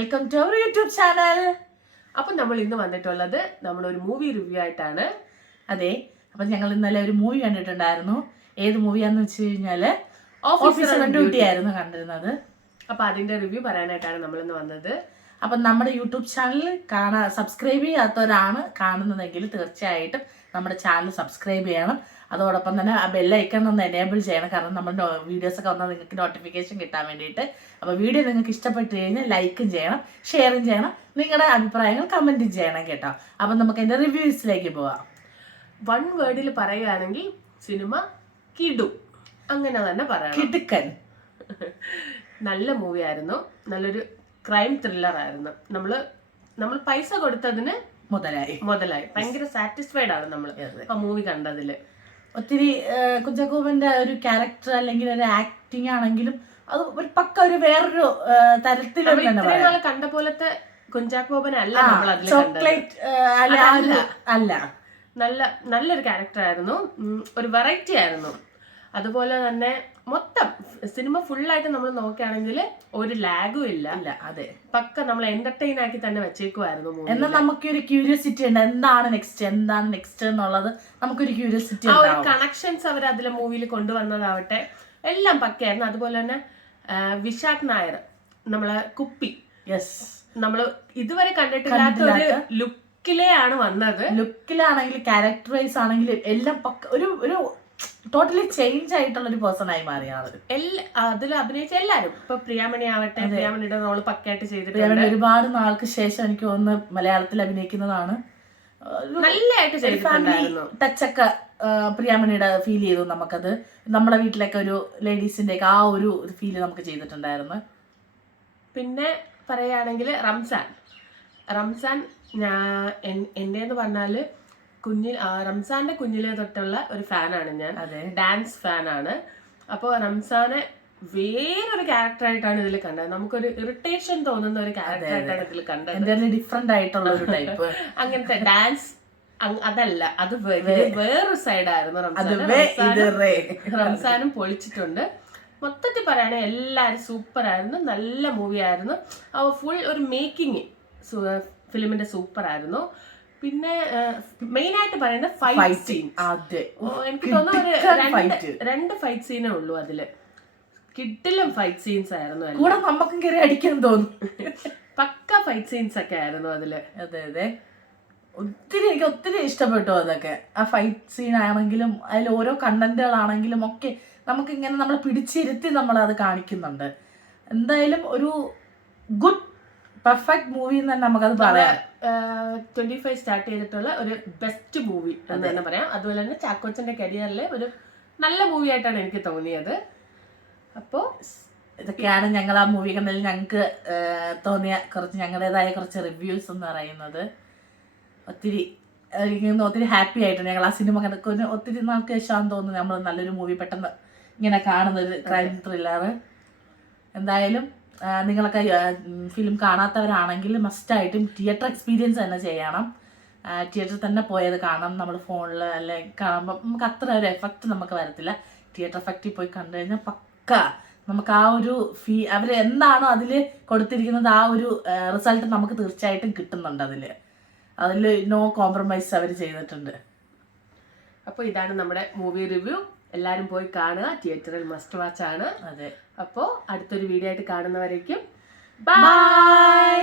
Welcome to our YouTube channel. അപ്പം നമ്മൾ ഇന്ന് വന്നിട്ടുള്ളത് നമ്മളൊരു മൂവി റിവ്യൂ ആയിട്ടാണ്. അതെ, അപ്പം ഞങ്ങൾ ഇന്നലെ ഒരു മൂവി കണ്ടിട്ടുണ്ടായിരുന്നു. ഏത് മൂവിയാന്ന് വെച്ച് കഴിഞ്ഞാൽ ഓഫീസർ ഡ്യൂട്ടി ആയിരുന്നു കണ്ടിരുന്നത്. അപ്പം അതിന്റെ റിവ്യൂ പറയാനായിട്ടാണ് നമ്മളിന്ന് വന്നത്. അപ്പം നമ്മുടെ യൂട്യൂബ് ചാനൽ സബ്സ്ക്രൈബ് ചെയ്യാത്തവരാണ് കാണുന്നതെങ്കിൽ തീർച്ചയായിട്ടും നമ്മുടെ ചാനൽ സബ്സ്ക്രൈബ് ചെയ്യണം. അതോടൊപ്പം തന്നെ ആ ബെല്ലൈക്കൺ ഒന്ന് എനേബിൾ ചെയ്യണം, കാരണം നമ്മുടെ വീഡിയോസൊക്കെ വന്നാൽ നിങ്ങൾക്ക് നോട്ടിഫിക്കേഷൻ കിട്ടാൻ വേണ്ടിയിട്ട്. അപ്പോൾ വീഡിയോ നിങ്ങൾക്ക് ഇഷ്ടപ്പെട്ട് കഴിഞ്ഞാൽ ലൈക്കും ചെയ്യണം, ഷെയറും ചെയ്യണം, നിങ്ങളുടെ അഭിപ്രായങ്ങൾ കമൻറ്റും ചെയ്യണം കേട്ടോ. അപ്പം നമുക്ക് അതിൻ്റെ റിവ്യൂസിലേക്ക് പോവാം. വൺ വേർഡിൽ പറയുകയാണെങ്കിൽ സിനിമ കിടു, അങ്ങനെ തന്നെ പറയാം. കിടുക്കൻ. നല്ല മൂവി ആയിരുന്നു, നല്ലൊരു ക്രൈം ത്രില്ലർ ആയിരുന്നു. നമ്മൾ പൈസ കൊടുത്തതിന് മുതലായി ഭയങ്കര സാറ്റിസ്ഫൈഡ് ആണ് നമ്മൾ ആ മൂവി കണ്ടതില്. ഒത്തിരി കുഞ്ചാക്കോബന്റെ ഒരു ക്യാരക്ടർ അല്ലെങ്കിൽ ഒരു ആക്ടിങ് ആണെങ്കിലും അത് ഒരു പക്ക ഒരു വേറൊരു തരത്തിലുള്ള കണ്ട പോലത്തെ കുഞ്ചാക്കോബൻ അല്ല നമ്മൾ അതിൽ ചോക്ലേറ്റ് അല്ല. നല്ലൊരു ക്യാരക്ടർ ആയിരുന്നു, ഒരു വെറൈറ്റി ആയിരുന്നു. അതുപോലെ തന്നെ മൊത്തം സിനിമ ഫുള്ളായിട്ട് നമ്മൾ നോക്കുകയാണെങ്കിൽ ഒരു ലാഗും ഇല്ല. അതെ, പക്ക നമ്മൾ എന്റർടൈൻ ആക്കി തന്നെ വെച്ചേക്കുമായിരുന്നു. എന്നാൽ നമുക്കൊരു ക്യൂരിയോസിറ്റി ഉണ്ട്, എന്താണ് നെക്സ്റ്റ് എന്നുള്ളത് നമുക്കൊരു ക്യൂരിയോസിറ്റി. ആ ഒരു കണക്ഷൻസ് അവർ അതിലെ മൂവിയിൽ കൊണ്ടുവന്നതാവട്ടെ എല്ലാം പക്കയായിരുന്നു. അതുപോലെ തന്നെ വിശാഖ് നായർ നമ്മളെ കുപ്പി, നമ്മള് ഇതുവരെ കണ്ടിട്ടില്ലാത്ത ഒരു ലുക്കിലാണ് വന്നത്. ലുക്കിലാണെങ്കിലും ക്യാരക്ടർ വൈസ് ആണെങ്കിലും എല്ലാം പക്ക ഒരു ടോട്ടലി ചേഞ്ച് ആയിട്ടുള്ള ഒരു പേഴ്സൺ ആയി മാറിയ ആള്. അതിൽ അഭിനയിച്ച എല്ലാരും, ഇപ്പൊ പ്രിയാമണി ആവട്ടെ, പ്രിയാമണിയുടെ റോള് പക്കയായിട്ട് ചെയ്തിട്ടുണ്ട്. ഒരുപാട് നാൾക്ക് ശേഷം എനിക്ക് തോന്നുന്നു മലയാളത്തിൽ അഭിനയിക്കുന്നതാണ്. നല്ലതായിട്ട് ചെയ്തിട്ടുണ്ടായിരുന്നു. ടച്ചൊക്കെ പ്രിയാമണിയുടെ ഫീൽ ചെയ്തു നമുക്കത്. നമ്മളെ വീട്ടിലൊക്കെ ഒരു ലേഡീസിന്റെ ഒക്കെ ആ ഒരു ഫീല് നമുക്ക് ചെയ്തിട്ടുണ്ടായിരുന്നു. പിന്നെ പറയുകയാണെങ്കിൽ റംസാൻ എന്റെന്ന് പറഞ്ഞാല് റംസാന്റെ കുഞ്ഞിലെ തൊട്ടുള്ള ഒരു ഫാനാണ് ഞാൻ, ഡാൻസ് ഫാനാണ്. അപ്പോൾ റംസാനെ വേറൊരു ക്യാരക്ടറായിട്ടാണ് ഇതിൽ കണ്ടത്. നമുക്കൊരു ഇറിറ്റേഷൻ തോന്നുന്ന ഒരു ക്യാരക്ടറായിട്ടാണ് ഇതിൽ കണ്ടത്. ഡിഫറെന്റ് ആയിട്ടുള്ള ഒരു ടൈപ്പ് അങ്ങനത്തെ ഡാൻസ് അതല്ല, അത് വേറൊരു സൈഡായിരുന്നു. റംസാനും പൊളിച്ചിട്ടുണ്ട്. മൊത്തത്തിൽ പറയുകയാണെങ്കിൽ എല്ലാവരും സൂപ്പർ ആയിരുന്നു, നല്ല മൂവി ആയിരുന്നു. ഫുൾ ഒരു മേക്കിംഗ് ഫിലിമിന്റെ സൂപ്പർ ആയിരുന്നു. പിന്നെ മെയിൻ ആയിട്ട് പറയുന്നത് ഫൈറ്റ് സീൻ. എനിക്ക് തോന്നുന്നു രണ്ട് ഫൈറ്റ് സീനേ ഉള്ളൂ അതില്. കിഡിലും ഫൈറ്റ് സീൻസ് ആയിരുന്നു, നമുക്കും കയറി അടിക്കാൻ തോന്നും. പക്ക ഫൈറ്റ് സീൻസ് ഒക്കെ ആയിരുന്നു അതില്. അതെ, എനിക്ക് ഒത്തിരി ഇഷ്ടപ്പെട്ടു അതൊക്കെ. ആ ഫൈറ്റ് സീൻ ആണെങ്കിലും അതിൽ ഓരോ കണ്ടന്റുകളാണെങ്കിലും ഒക്കെ നമുക്കിങ്ങനെ നമ്മളെ പിടിച്ചിരുത്തി നമ്മളത് കാണിക്കുന്നുണ്ട്. എന്തായാലും ഒരു ഗുഡ് പെർഫെക്റ്റ് മൂവി എന്ന് തന്നെ നമുക്കത് പറയാം. 25 സ്റ്റാർട്ട് ചെയ്തിട്ടുള്ള ഒരു ബെസ്റ്റ് മൂവി എന്ന് തന്നെ പറയാം. അതുപോലെ തന്നെ ചാക്കോച്ചന്റെ കരിയറിലെ ഒരു നല്ല മൂവി ആയിട്ടാണ് എനിക്ക് തോന്നിയത്. അപ്പോൾ ഇതൊക്കെയാണ് ഞങ്ങൾ ആ മൂവി കണ്ടതിൽ ഞങ്ങൾക്ക് തോന്നിയ ഞങ്ങളുടേതായ കുറച്ച് റിവ്യൂസ് എന്ന് പറയുന്നത്. ഒത്തിരി ഹാപ്പി ആയിട്ടുണ്ട് ഞങ്ങൾ ആ സിനിമ കണ്ടൊക്കെ. ഒത്തിരി നാൾക്ക് ശേഷമാണെന്ന് തോന്നുന്നു നമ്മൾ നല്ലൊരു മൂവി പെട്ടെന്ന് ഇങ്ങനെ കാണുന്നൊരു ക്രൈം ത്രില്ലർ. എന്തായാലും നിങ്ങളൊക്കെ ഫിലിം കാണാത്തവരാണെങ്കിൽ മസ്റ്റായിട്ടും തിയേറ്റർ എക്സ്പീരിയൻസ് തന്നെ ചെയ്യണം. തിയേറ്ററിൽ തന്നെ പോയത് കാണാം. നമ്മൾ ഫോണിൽ അല്ലെങ്കിൽ കാണുമ്പോൾ നമുക്ക് അത്ര ഒരു എഫക്റ്റ് നമുക്ക് വരത്തില്ല. തിയേറ്റർ എഫക്റ്റിൽ പോയി കണ്ടു കഴിഞ്ഞാൽ പക്ക നമുക്ക് ആ ഒരു അവർ എന്താണോ അതിൽ കൊടുത്തിരിക്കുന്നത് ആ ഒരു റിസൾട്ട് നമുക്ക് തീർച്ചയായിട്ടും കിട്ടുന്നുണ്ട്. അതിൽ നോ കോംപ്രമൈസ് അവർ ചെയ്തിട്ടുണ്ട്. അപ്പോൾ ഇതാണ് നമ്മുടെ മൂവി റിവ്യൂ. എല്ലാവരും പോയി കാണുക, തിയേറ്ററിൽ മസ്റ്റ് വാച്ച് ആണ്. അതെ, അപ്പോൾ അടുത്തൊരു വീഡിയോ ആയിട്ട് കാണുന്നവരേക്കും ബൈ.